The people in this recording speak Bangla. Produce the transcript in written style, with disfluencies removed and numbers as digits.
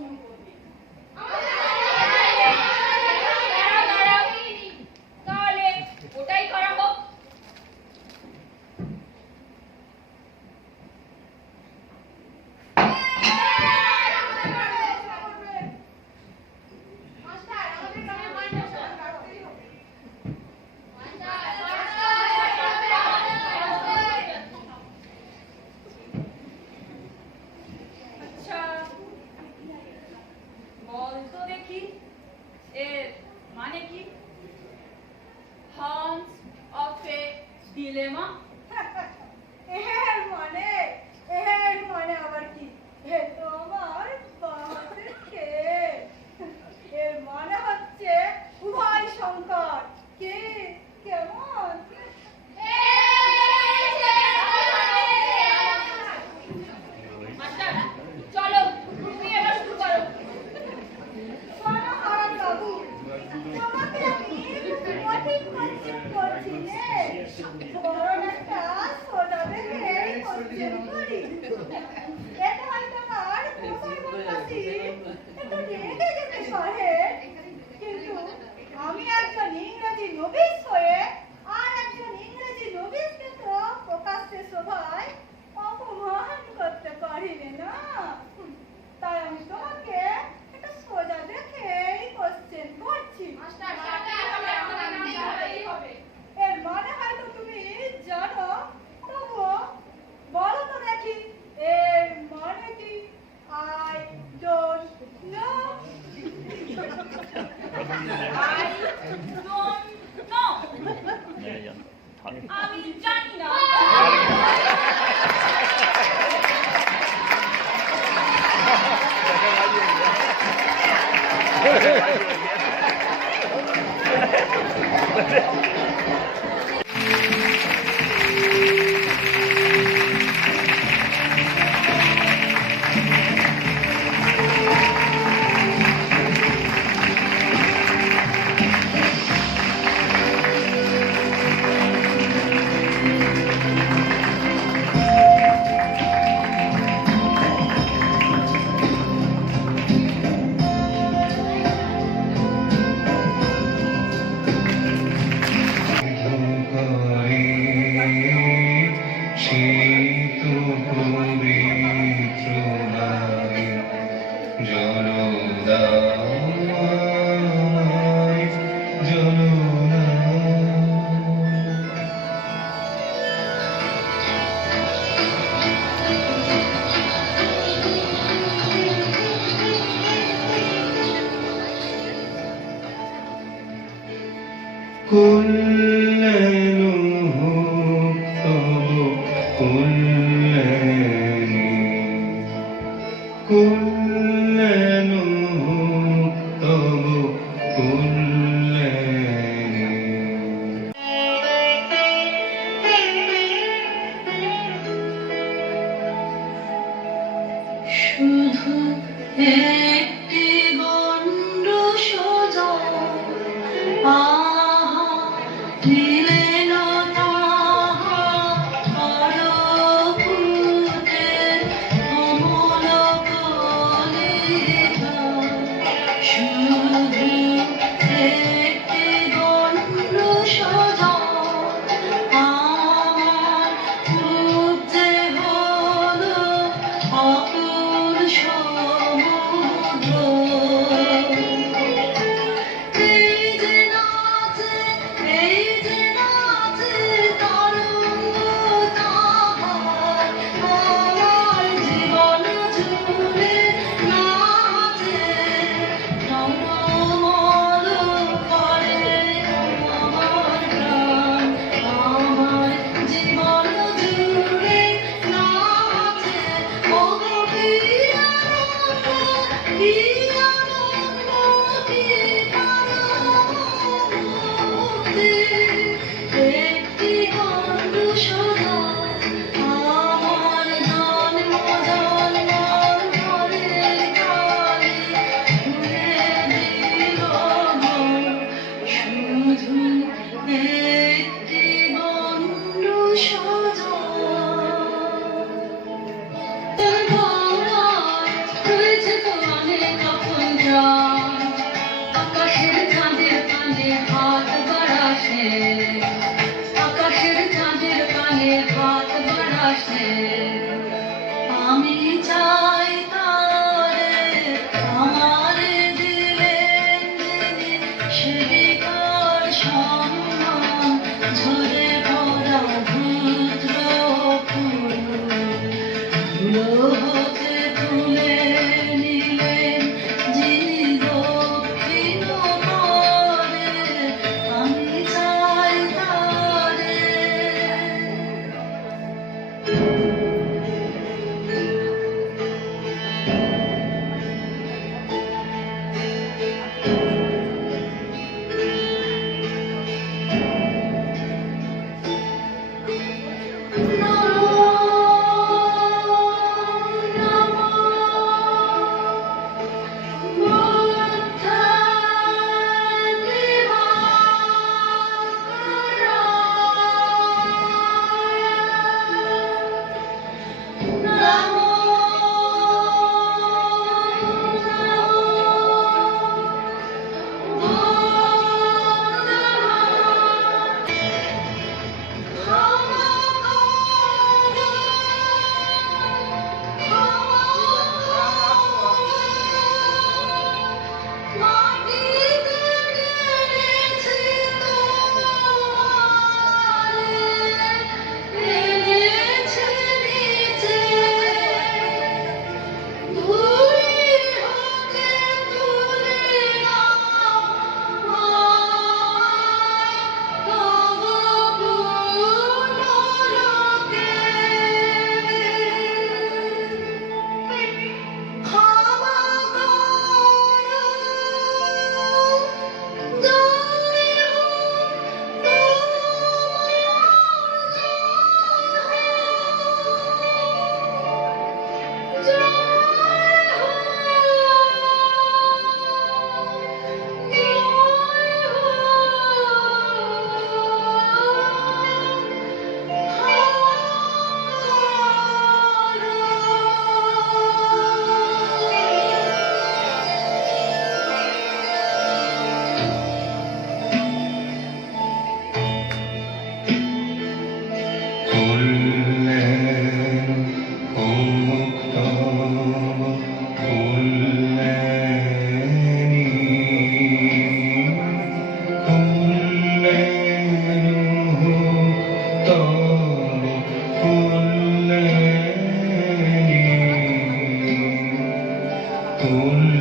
শুরু করবে। তাহলে ওটাই করা হোক। আচ্ছা, বল তো দেখি এর মানে কি? Hans of A dilemma. এর মানে আবার কি? এ তো আমার বাহাতের খেল। এর মানে হচ্ছে উভয় সংকট। কি কেমন? মাস্টার, চলো তুমি এবার শুরু করো। হারান বাবু, তোমাকে আমি সঠিক কনসেপ্ট করছি নে। বরং একটা সোজা দেখে কনসেপ্ট করি। এটা হয়তো আমার তোমার বদমাশি একটু রেগে যেতে পারে, কিন্তু আমি একজন ইংরেজি নবিশ হয়ে আর একজন ইংরেজি নবিশকে তো প্রকাশ্যে সভায় অপমান করতে পারি না। তাই আমি তোমাকে একটা সোজা দেখেই কোশ্চেন করছি। এর মানে হয়তো তুমি জানো, তবুও বলো তো দেখি এর মানে কি? I don't know. I don't know. আমি জানি না। শুধু একটি গণ্ড সোজা দিলেন তাহা পরপুতে অমল কলিতা। শুধু একটি গণ্ড সোজা আমার বুঝে হলো অকুল সমুদ্র। প্রাণ আকাশের চাঁদের পানে হাত বাড়াসে আকাশের চাঁদের পানে হাত বাড়াসে আমি চাই তারে আমারে দিলেন যিনি সেবিকার সম্মান ঝরে পড়া ধূত্র ফুল ধুলো হতে তুলে নিলেন যিনি দক্ষিণ করে আমি চাই তারে Om